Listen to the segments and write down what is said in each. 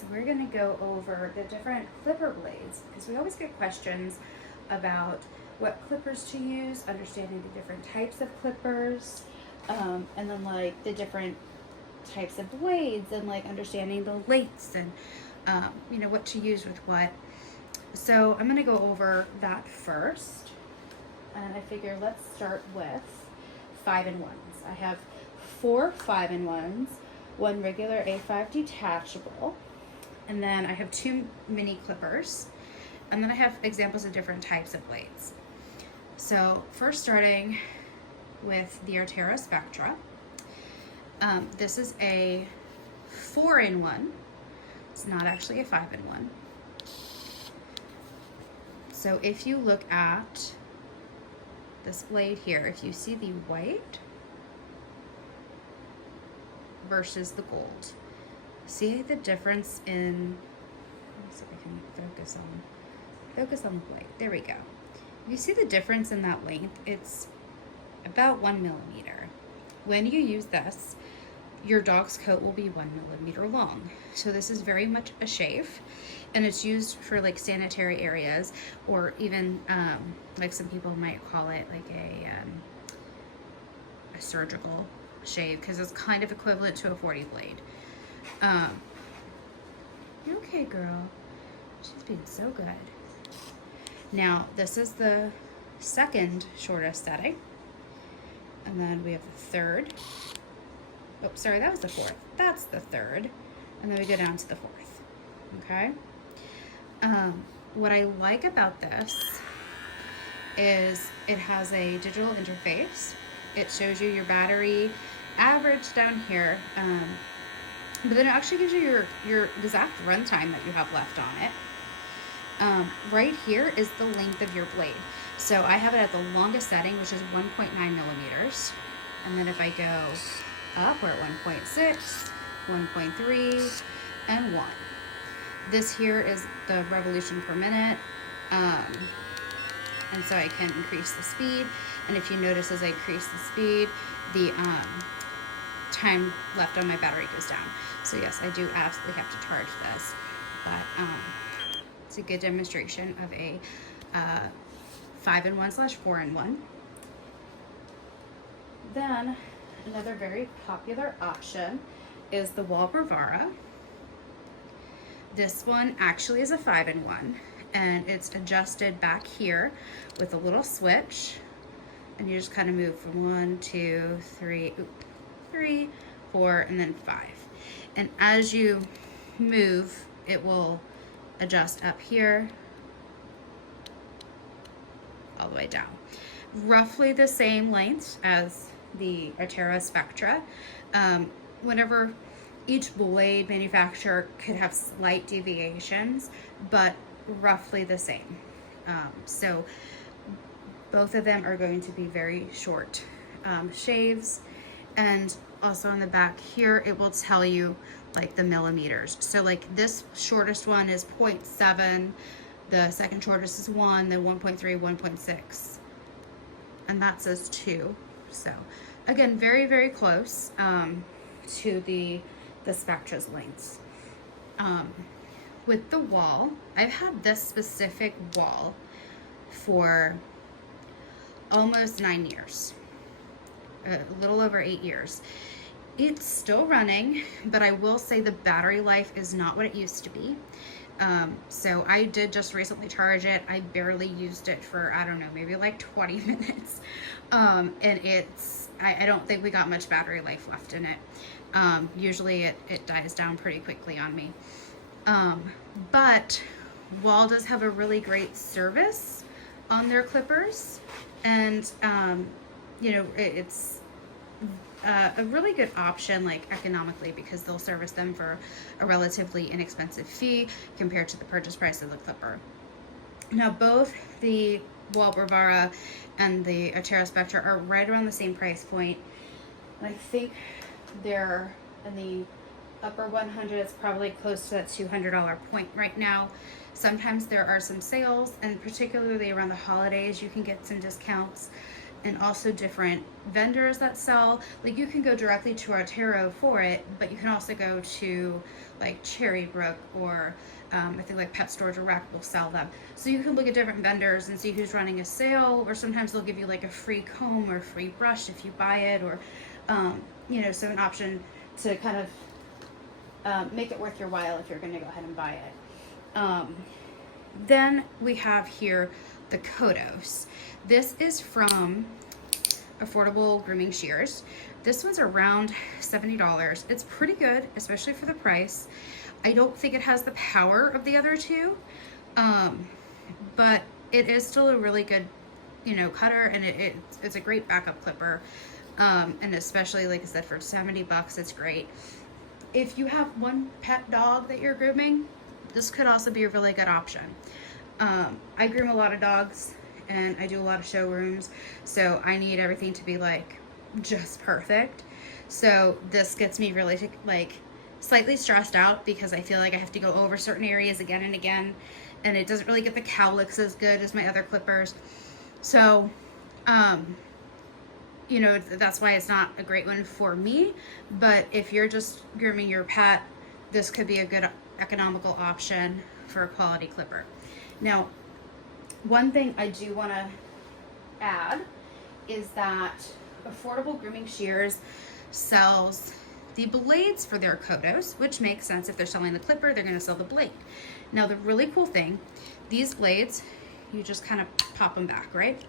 So we're going to go over the different clipper blades because we always get questions about what clippers to use, understanding the different types of clippers, and then like the different types of blades and like understanding the lengths and you know what to use with what. So I'm going to go over that first, and I figure let's start with 5-in-1s. I have 4 5-in-1s, one regular A5 detachable, and then I have 2 mini clippers, and then I have examples of different types of blades. So first starting with the Artera Spectra. This is a 4-in-1. It's not actually a 5-in-1. So if you look at this blade here, if you see the white versus the gold, see the difference in, let me see if I can focus on the white. There we go. If you see the difference in that length, it's about 1 millimeter. When you use this, your dog's coat will be 1 millimeter long. So this is very much a shave, and it's used for like sanitary areas, or even like some people might call it like a surgical shave, because it's kind of equivalent to a 40 blade. You okay, girl? She's being so good. Now this is the second shortest setting, and then we have the third. Oh, sorry, that was the fourth. That's the third. And then we go down to the fourth. Okay? What I like about this is it has a digital interface. It shows you your battery average down here. But then it actually gives you your exact runtime that you have left on it. Right here is the length of your blade. So I have it at the longest setting, which is 1.9 millimeters. And then if I go up, we're at 1.6, 1.3, and 1. This here is the revolution per minute, and so I can increase the speed. And if you notice, as I increase the speed, the time left on my battery goes down. So yes, I do absolutely have to charge this, but it's a good demonstration of a 5-in-1/4-in-1. Then another very popular option is the Wall Bravara. This one actually is a 5-in-1, and it's adjusted back here with a little switch, and you just kind of move from 1, 2, 3, 4, and then 5. And as you move, it will adjust up here all the way down. Roughly the same length as the Artera Spectra. Whenever each blade manufacturer could have slight deviations, but roughly the same. So both of them are going to be very short shaves. And also on the back here, it will tell you like the millimeters. So like this shortest one is 0.7, the second shortest is 1, then 1.3, 1.6, and that says 2. So again, very, very close to the Spectra's lengths. With the wall, I've had this specific wall for almost 9 years, a little over 8 years. It's still running, but I will say the battery life is not what it used to be. So I did just recently charge it. I barely used it for, I don't know, maybe like 20 minutes. And I don't think we got much battery life left in it. Usually it dies down pretty quickly on me. But Wall does have a really great service on their clippers, and you know, it's a really good option, like economically, because they'll service them for a relatively inexpensive fee compared to the purchase price of the clipper. Now both the Wall Bravara and the Artera Spectra are right around the same price point, and I think they're in the upper 100s, probably close to that $200 point right now. Sometimes there are some sales, and particularly around the holidays, you can get some discounts. and also different vendors that sell. Like you can go directly to Artero for it, but you can also go to like Cherrybrook or I think like Pet Store Direct will sell them. So you can look at different vendors and see who's running a sale, or sometimes they'll give you like a free comb or free brush if you buy it, or you know, so an option to kind of make it worth your while if you're going to go ahead and buy it. Then we have here the Kodos. This is from Affordable Grooming Shears. This one's around $70. It's pretty good, especially for the price. I don't think it has the power of the other two, but it is still a really good, you know, cutter, and it's a great backup clipper, and especially, like I said, for $70, it's great. If you have one pet dog that you're grooming, this could also be a really good option. I groom a lot of dogs, and I do a lot of showrooms, so I need everything to be like just perfect. So this gets me really like slightly stressed out because I feel like I have to go over certain areas again and again, and it doesn't really get the cowlicks as good as my other clippers. So you know, that's why it's not a great one for me. But if you're just grooming your pet, this could be a good economical option for a quality clipper. Now, one thing I do want to add is that Affordable Grooming Shears sells the blades for their Kodos, which makes sense. If they're selling the clipper, they're going to sell the blade. Now, the really cool thing, these blades, you just kind of pop them back, right?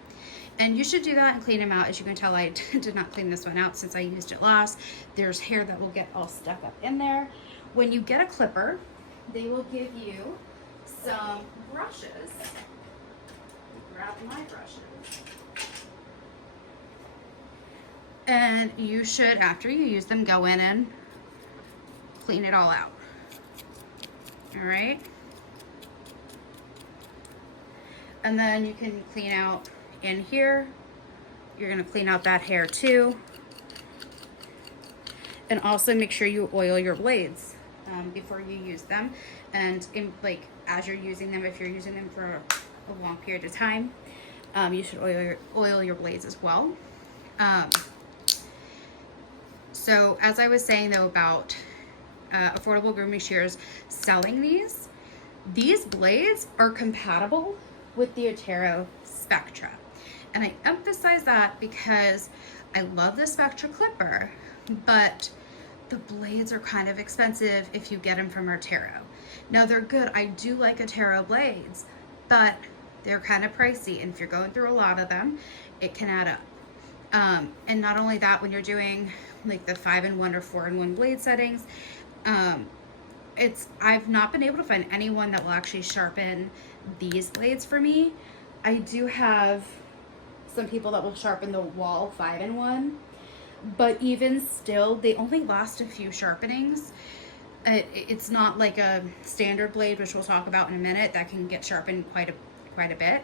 And you should do that and clean them out. As you can tell, I did not clean this one out since I used it last. There's hair that will get all stuck up in there. When you get a clipper, they will give you some brushes. Grab my brushes. And you should, after you use them, go in and clean it all out. All right. And then you can clean out in here. You're going to clean out that hair too. And also make sure you oil your blades before you use them. And like as you're using them, if you're using them for a long period of time, you should oil your blades as well. So as I was saying though about Affordable Grooming Shears selling these blades are compatible with the Artero Spectra. And I emphasize that because I love the Spectra clipper, but the blades are kind of expensive if you get them from Artero. Now they're good. I do like Artero blades, but they're kind of pricey. And if you're going through a lot of them, it can add up. And not only that, when you're doing like the 5-in-1 or 4-in-1 blade settings, I've not been able to find anyone that will actually sharpen these blades for me. I do have some people that will sharpen the Wall 5-in-1, but even still, they only last a few sharpenings. It's not like a standard blade, which we'll talk about in a minute, that can get sharpened quite a bit.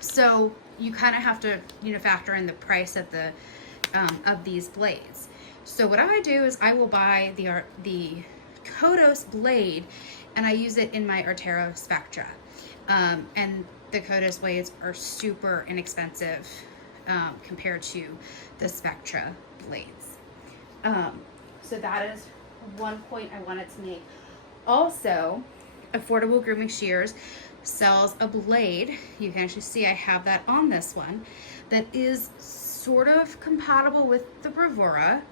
So you kind of have to, you know, factor in the price of the of these blades. So what I do is I will buy the Kodos blade, and I use it in my Artero Spectra. And the Kodos blades are super inexpensive compared to the Spectra blades. So that is one point I wanted to make. Also, Affordable Grooming Shears sells a blade. You can actually see I have that on this one, that is sort of compatible with the Bravura.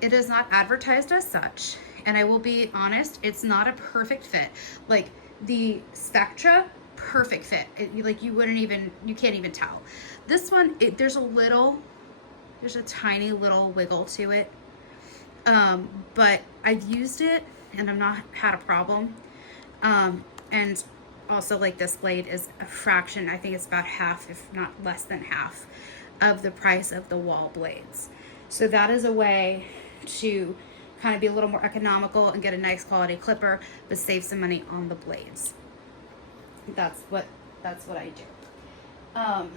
It is not advertised as such, and I will be honest, it's not a perfect fit. Like the Spectra, perfect fit. Like you can't even tell. This one, there's a tiny little wiggle to it. But I've used it and I've not had a problem. And also, like, this blade is a fraction, I think it's about half, if not less than half, of the price of the Wall blades. So that is a way to kind of be a little more economical and get a nice quality clipper, but save some money on the blades. That's what I do.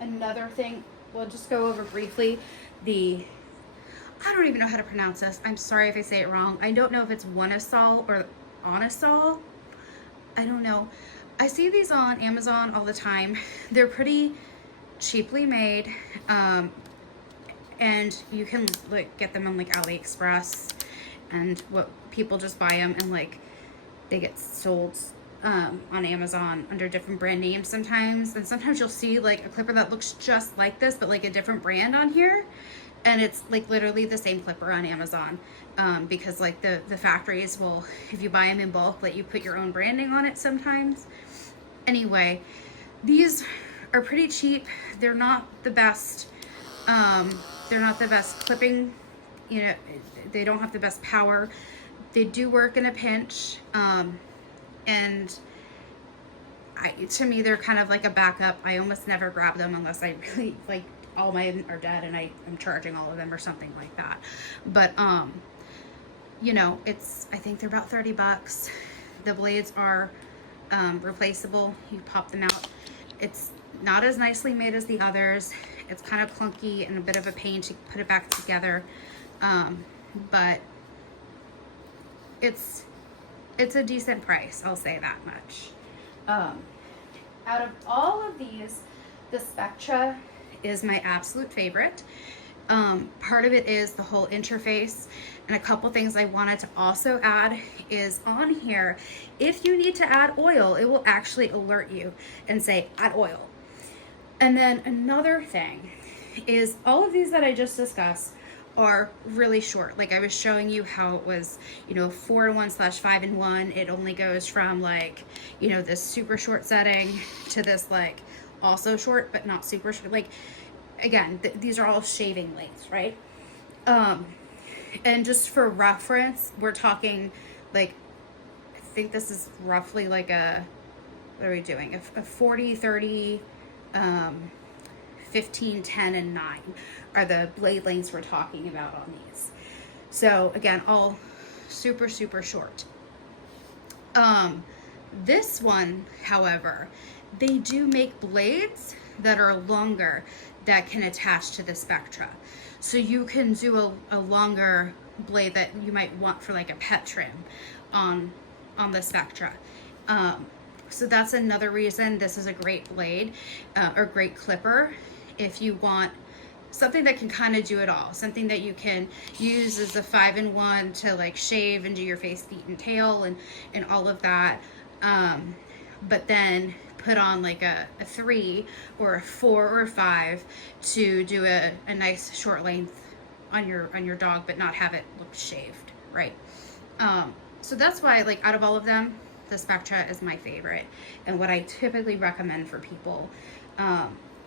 Another thing, we'll just go over briefly I don't even know how to pronounce this. I'm sorry if I say it wrong. I don't know if it's Onesol or Onesol. I don't know. I see these on Amazon all the time. They're pretty cheaply made, and you can like get them on like AliExpress, and what people just buy them and like they get sold on Amazon under different brand names sometimes. And sometimes you'll see like a clipper that looks just like this but like a different brand on here, and it's like literally the same clipper on Amazon, because like the factories will, if you buy them in bulk, let you put your own branding on it sometimes. Anyway, these are pretty cheap. They're not the best. They're not the best clipping. You know, they don't have the best power. They do work in a pinch, and to me, they're kind of like a backup. I almost never grab them unless I really like all mine are dead and I'm charging all of them or something like that. But you know, I think they're about 30 bucks. The blades are replaceable. You pop them out. It's not as nicely made as the others. It's kind of clunky and a bit of a pain to put it back together, but it's a decent price, I'll say that much. Out of all of these, the Spectra is my absolute favorite. Part of it is the whole interface, and a couple things I wanted to also add is on here, if you need to add oil, it will actually alert you and say add oil. And then another thing is all of these that I just discussed are really short. Like I was showing you how it was, you know, 4-in-1/5-in-1. It only goes from like, you know, this super short setting to this like also short but not super short. Like again, these are all shaving lengths, right? And just for reference, we're talking like, I think this is roughly like a, what are we doing? A 40, 30, 15, 10, and 9 are the blade lengths we're talking about on these. So again, all super, super short. This one, however, they do make blades that are longer that can attach to the Spectra. So you can do a longer blade that you might want for like a pet trim on the Spectra. So that's another reason this is a great blade, or great clipper if you want something that can kind of do it all. Something that you can use as a 5-in-1 to like shave and do your face, feet, and tail and all of that. But then put on like a 3 or a 4 or a 5 to do a nice short length on your dog, but not have it look shaved, right? So that's why, like, out of all of them, the Spectra is my favorite and what I typically recommend for people.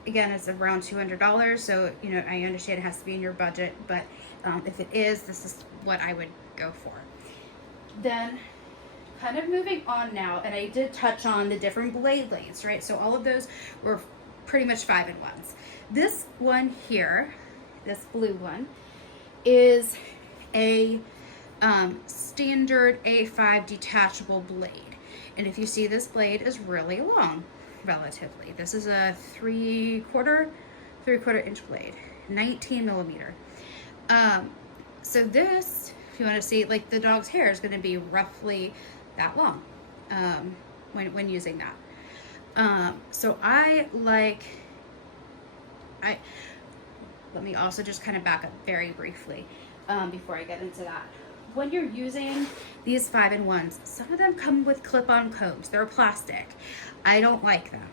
Again, it's around $200, so you know, I understand it has to be in your budget, but if it is, this is what I would go for. Then kind of moving on now, and I did touch on the different blade lengths, right? So all of those were pretty much 5-in-1s. This one here, this blue one, is a standard A5 detachable blade. And if you see, this blade is really long, relatively. This is a 3/4 inch blade, 19 millimeter. So this, if you want to see, like the dog's hair is going to be roughly that long when using that. So let me also just kind of back up very briefly before I get into that. When you're using these 5-in-1s, some of them come with clip-on combs. They're plastic. I don't like them.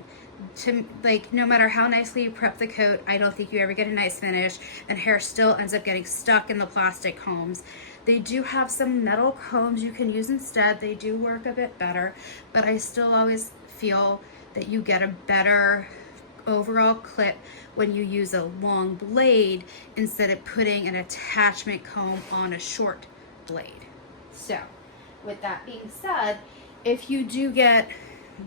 No matter how nicely you prep the coat, I don't think you ever get a nice finish, and hair still ends up getting stuck in the plastic combs. They do have some metal combs you can use instead. They do work a bit better, but I still always feel that you get a better overall clip when you use a long blade instead of putting an attachment comb on a short blade. So with that being said, if you do get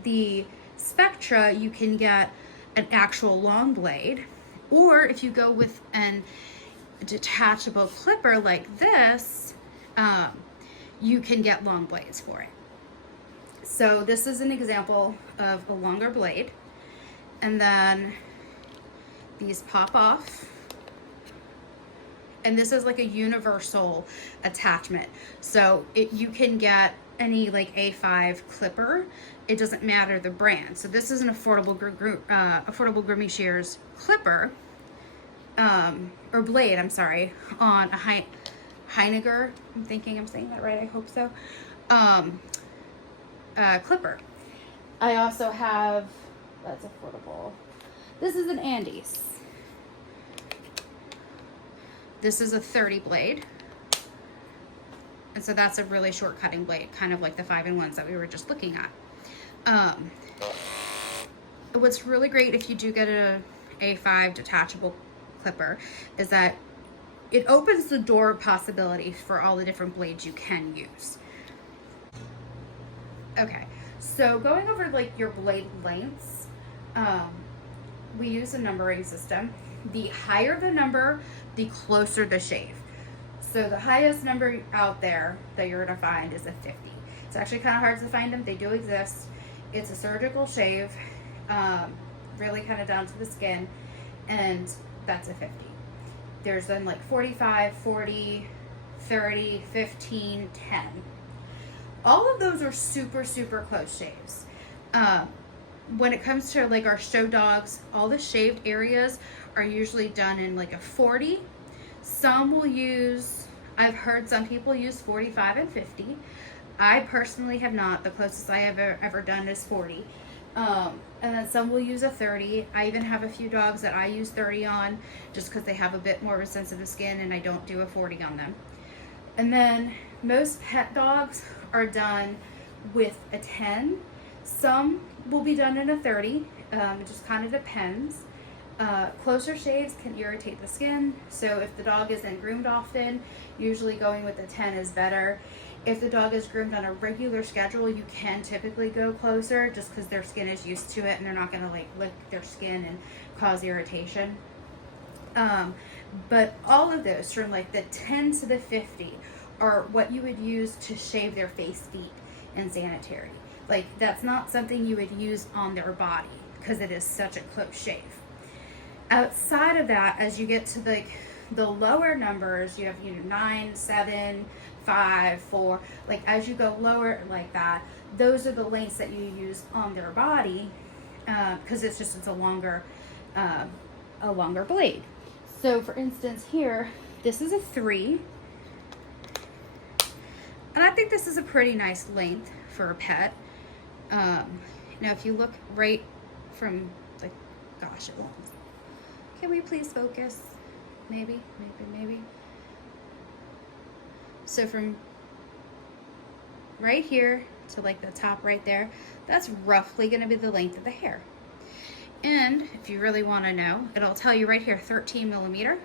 the Spectra, you can get an actual long blade, or if you go with an detachable clipper like this, you can get long blades for it. So this is an example of a longer blade, and then these pop off, and this is like a universal attachment. So you can get any like A5 clipper. It doesn't matter the brand. So this is an affordable grooming shears clipper, or blade, I'm sorry, on a Heiniger, I'm thinking I'm saying that right, I hope so, clipper. I also have, that's affordable, this is an Andes. This is a 30 blade. And so that's a really short cutting blade, kind of like the 5-in-1s that we were just looking at. What's really great if you do get a A5 detachable clipper is that it opens the door of possibility for all the different blades you can use. Okay, so going over like your blade lengths, we use a numbering system. The higher the number, the closer the shave. So the highest number out there that you're gonna find is a 50. It's actually kind of hard to find them. They do exist. It's a surgical shave, really kind of down to the skin, and that's a 50. There's then like 45, 40, 30, 15, 10. All of those are super, super close shaves. When it comes to like our show dogs, all the shaved areas are usually done in like a 40. Some will use, I've heard some people use 45 and 50. I personally have not. The closest I have ever done is 40. And then some will use a 30. I even have a few dogs that I use 30 on just because they have a bit more of a sensitive skin and I don't do a 40 on them. And then most pet dogs are done with a 10. Some will be done in a 30. It just kind of depends. Closer shaves can irritate the skin, so if the dog isn't groomed often, usually going with a 10 is better. If the dog is groomed on a regular schedule, you can typically go closer just because their skin is used to it and they're not going to like lick their skin and cause irritation. But all of those from like the 10 to the 50 are what you would use to shave their face, feet, and sanitary. Like that's not something you would use on their body because it is such a close shave. Outside of that, as you get to the lower numbers, you have 9, 7, 5, 4. Like as you go lower like that, those are the lengths that you use on their body because it's a longer blade. So for instance, here this is a 3, and I think this is a pretty nice length for a pet. Now, if you look right from like, gosh, it won't. Can we please focus? Maybe. So from right here to like the top right there, that's roughly going to be the length of the hair. And if you really want to know, it'll tell you right here, 13 millimeter.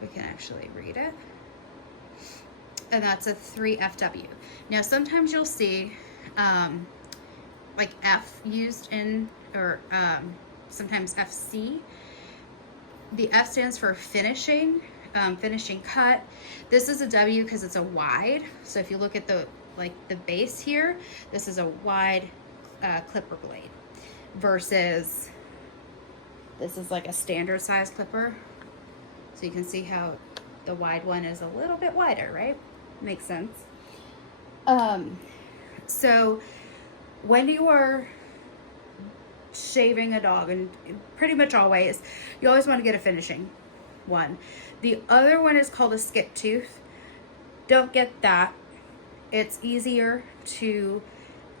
We can actually read it. And that's a 3 FW. Now, sometimes you'll see like F used in, or sometimes FC. The F stands for finishing, finishing cut. This is a W because it's a wide. So if you look at the base here, this is a wide clipper blade versus this is like a standard size clipper. So you can see how the wide one is a little bit wider, right? Makes sense. So when you are shaving a dog, and pretty much always, you always want to get a finishing one. The other one is called a skip tooth. Don't get that. It's easier to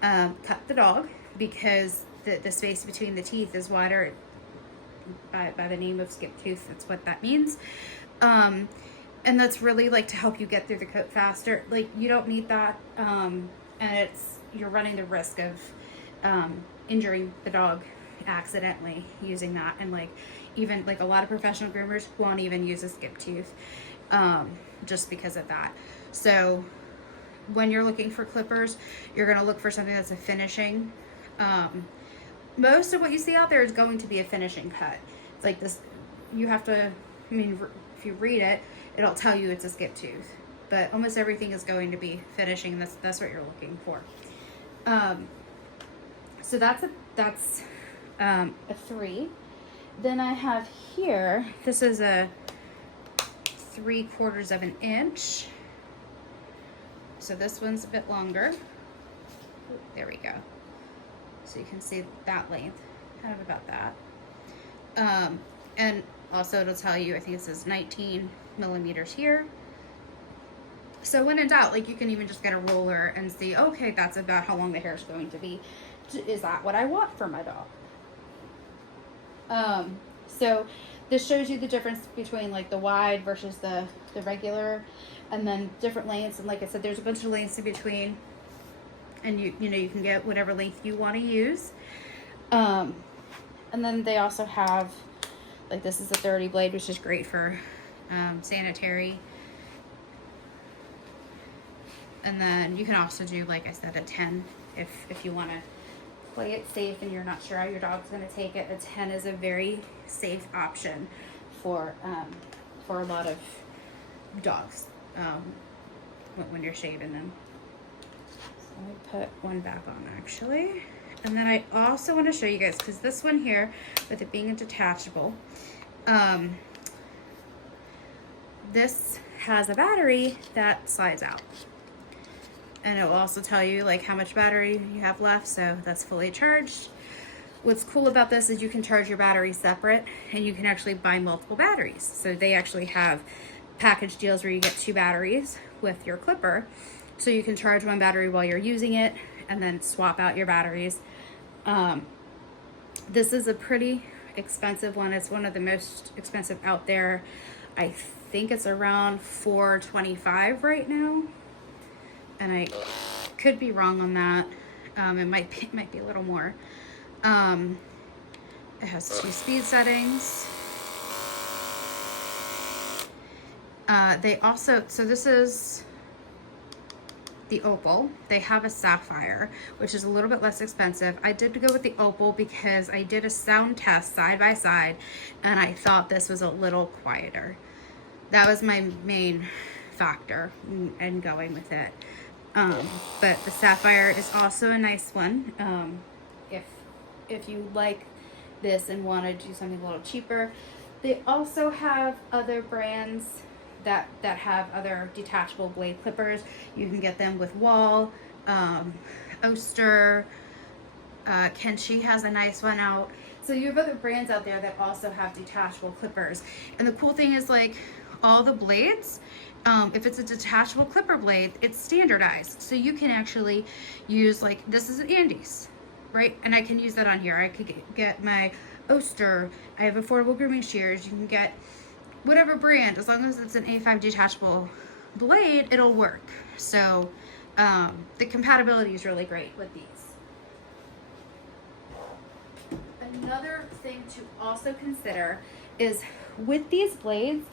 cut the dog because the space between the teeth is wider. By the name of skip tooth, that's what that means. And that's really like to help you get through the coat faster. Like you don't need that, and you're running the risk of injuring the dog accidentally using that. And like even like a lot of professional groomers won't even use a skip tooth just because of that. So when you're looking for clippers, you're going to look for something that's a finishing. Most of what you see out there is going to be a finishing cut. It's like this, you have to, I mean, if you read it, it'll tell you it's a skip tooth, but almost everything is going to be finishing, and that's what you're looking for. So that's a 3. Then I have here, this is a 3/4 of an inch. So this one's a bit longer. There we go. So you can see that length, kind of about that. And also it'll tell you, I think it says 19 millimeters here. So when in doubt, like you can even just get a ruler and see, okay, that's about how long the hair is going to be. Is that what I want for my dog? So this shows you the difference between like the wide versus the regular, and then different lengths. And like I said, there's a bunch of lengths in between, and you know, you can get whatever length you want to use. And then they also have, like this is a 30 blade, which is great for sanitary. And then you can also do, like I said, a 10 if you want to play it safe and you're not sure how your dog's going to take it. A 10 is a very safe option for a lot of dogs when you're shaving them. So let me put one back on actually. And then I also want to show you guys, because this one here, with it being a detachable, this has a battery that slides out. And it will also tell you like how much battery you have left, so that's fully charged. What's cool about this is you can charge your battery separate, and you can actually buy multiple batteries. So they actually have package deals where you get 2 batteries with your clipper. So you can charge one battery while you're using it and then swap out your batteries. This is a pretty expensive one. It's one of the most expensive out there. I think it's around $425 right now. And I could be wrong on that. It might be a little more. It has 2 speed settings. They also, so this is the opal. They have a sapphire, which is a little bit less expensive. I did go with the opal because I did a sound test side by side, and I thought this was a little quieter. That was my main factor in going with it. But the sapphire is also a nice one. If you like this and want to do something a little cheaper, they also have other brands that have other detachable blade clippers. You can get them with Wall, Oster, Kenshi has a nice one out. So you have other brands out there that also have detachable clippers. And the cool thing is, like, all the blades, if it's a detachable clipper blade, it's standardized. So you can actually use, like, this is an Andes, right? And I can use that on here. I could get my Oster. I have affordable grooming shears. You can get whatever brand, as long as it's an A5 detachable blade, it'll work. So the compatibility is really great with these. Another thing to also consider is with these blades,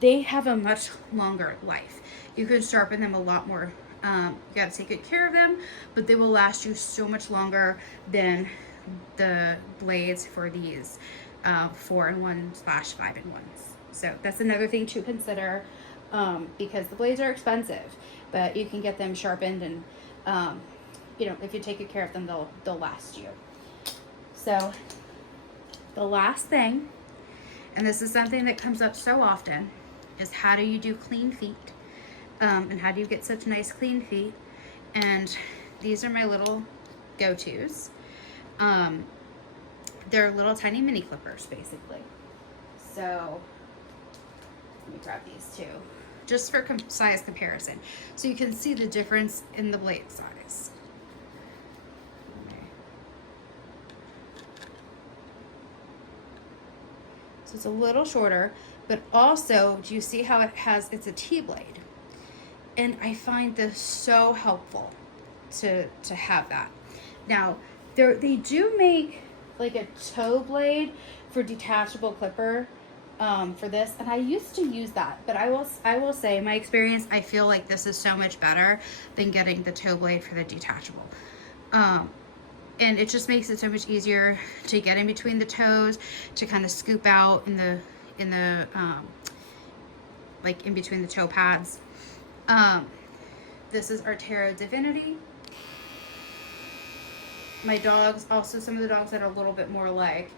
they have a much longer life. You can sharpen them a lot more. You got to take good care of them, but they will last you so much longer than the blades for these 4-in-1/5-in-1s. So that's another thing to consider, because the blades are expensive, but you can get them sharpened, and you know, if you take good care of them, they'll last you. So the last thing, and this is something that comes up so often, is how do you do clean feet, and how do you get such nice clean feet? And these are my little go-tos. They're little tiny mini clippers, basically. So let me grab these too, just for size comparison, so you can see the difference in the blade size. So it's a little shorter, but also, do you see how it's a T-blade? And I find this so helpful to have that. Now, they do make like a toe blade for detachable clipper for this, and I used to use that, but I will say, my experience, I feel like this is so much better than getting the toe blade for the detachable. And it just makes it so much easier to get in between the toes, to kind of scoop out in the like in between the toe pads. This is Artero Divinity. My dogs, also some of the dogs that are a little bit more like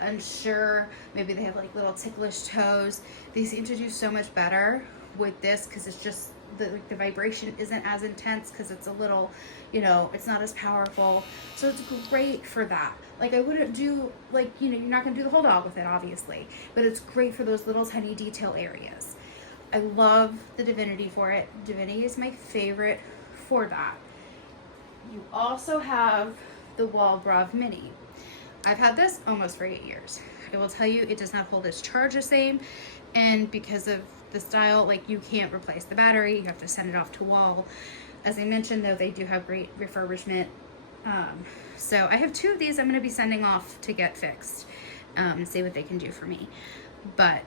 unsure, maybe they have like little ticklish toes, they seem to do so much better with this, because it's just the vibration isn't as intense because it's a little, you know, it's not as powerful. So it's great for that. Like I wouldn't do, like, you know, you're not gonna do the whole dog with it, obviously, but it's great for those little tiny detail areas. I love the Divinity for it. Divinity is my favorite for that. You also have the Wall Brav Mini. I've had this almost for 8 years. I will tell you, it does not hold its charge the same, and because of the style, like, you can't replace the battery, you have to send it off to Wall. As I mentioned, though, they do have great refurbishment. So I have 2 of these I'm going to be sending off to get fixed and see what they can do for me. But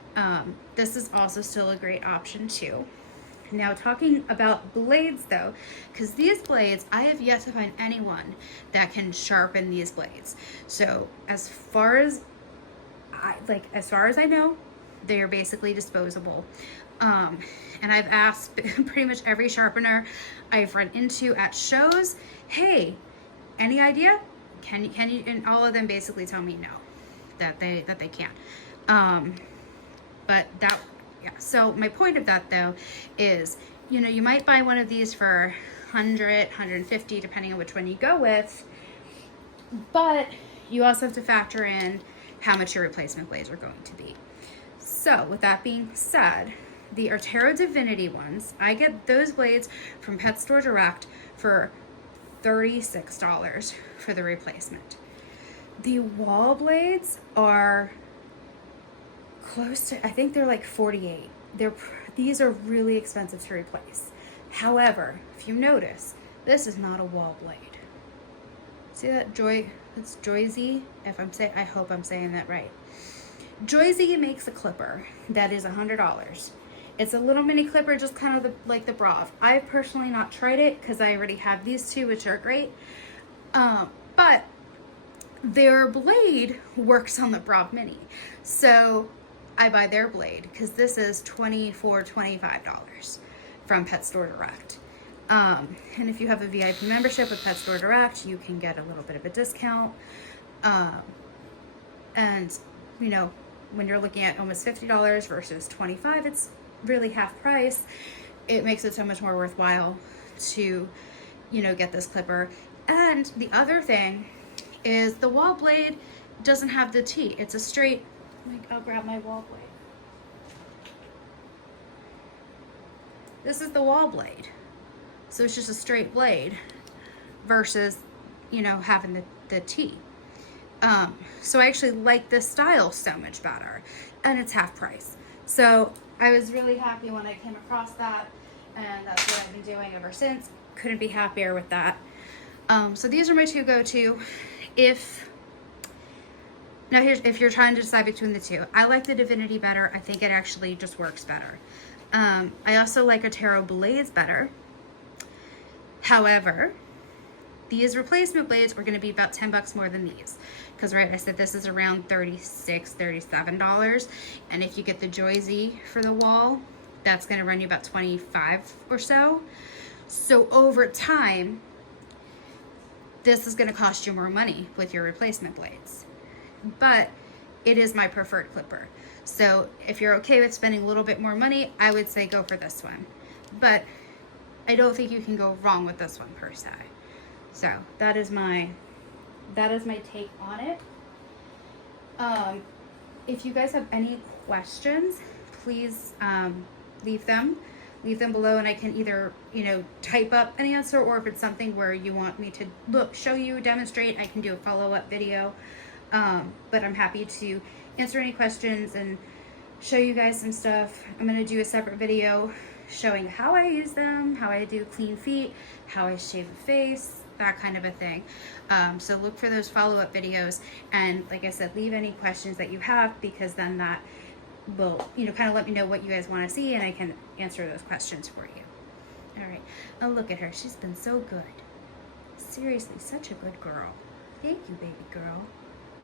this is also still a great option too. Now, talking about blades though, because these blades, I have yet to find anyone that can sharpen these blades. So as far as I know, they are basically disposable. And I've asked pretty much every sharpener I've run into at shows, hey, any idea? Can you? And all of them basically tell me no, that they can't. But that, yeah. So my point of that though is, you know, you might buy one of these for 100, 150, depending on which one you go with, but you also have to factor in how much your replacement blades are going to be. So with that being said, the Artero Divinity ones, I get those blades from Pet Store Direct for $36 for the replacement. The Wall blades are close to, I think they're like 48. These are really expensive to replace. However, if you notice, this is not a Wall blade. See that it's Joyzy. I hope I'm saying that right. Joyzy makes a clipper that is $100. It's a little mini clipper, just kind of like the Brav. I've personally not tried it because I already have these 2, which are great. But their blade works on the Brav Mini. So I buy their blade because this is $25 from Pet Store Direct. And if you have a VIP membership with Pet Store Direct, you can get a little bit of a discount. And, you know, when you're looking at almost $50 versus $25, it's really half price. It makes it so much more worthwhile to, you know, get this clipper. And the other thing is the Wall blade doesn't have the T. It's a straight, I'll grab my Wall blade. This is the Wall blade. So it's just a straight blade versus, you know, having the T. So I actually like this style so much better, and it's half price. So I was really happy when I came across that, and that's what I've been doing ever since. Couldn't be happier with that. So these are my 2 go-to. If you're trying to decide between the 2, I like the Divinity better. I think it actually just works better. I also like Artero blades better. However, these replacement blades are going to be about $10 more than these. Because, right, I said this is around $36, $37. And if you get the Joyzy for the Wall, that's going to run you about $25 or so. So over time, this is going to cost you more money with your replacement blades. But it is my preferred clipper. So if you're okay with spending a little bit more money, I would say go for this one. But I don't think you can go wrong with this one per se. So that is my take on it. If you guys have any questions, please leave them below, and I can either, you know, type up an answer, or if it's something where you want me to show you, demonstrate, I can do a follow-up video. But I'm happy to answer any questions and show you guys some stuff. I'm going to do a separate video showing how I use them, how I do clean feet, how I shave a face, that kind of a thing. So look for those follow-up videos, and like I said, leave any questions that you have, because then that will, you know, kind of let me know what you guys want to see, and I can answer those questions for you. All right. Oh, look at her. She's been so good. Seriously, such a good girl. Thank you, baby girl.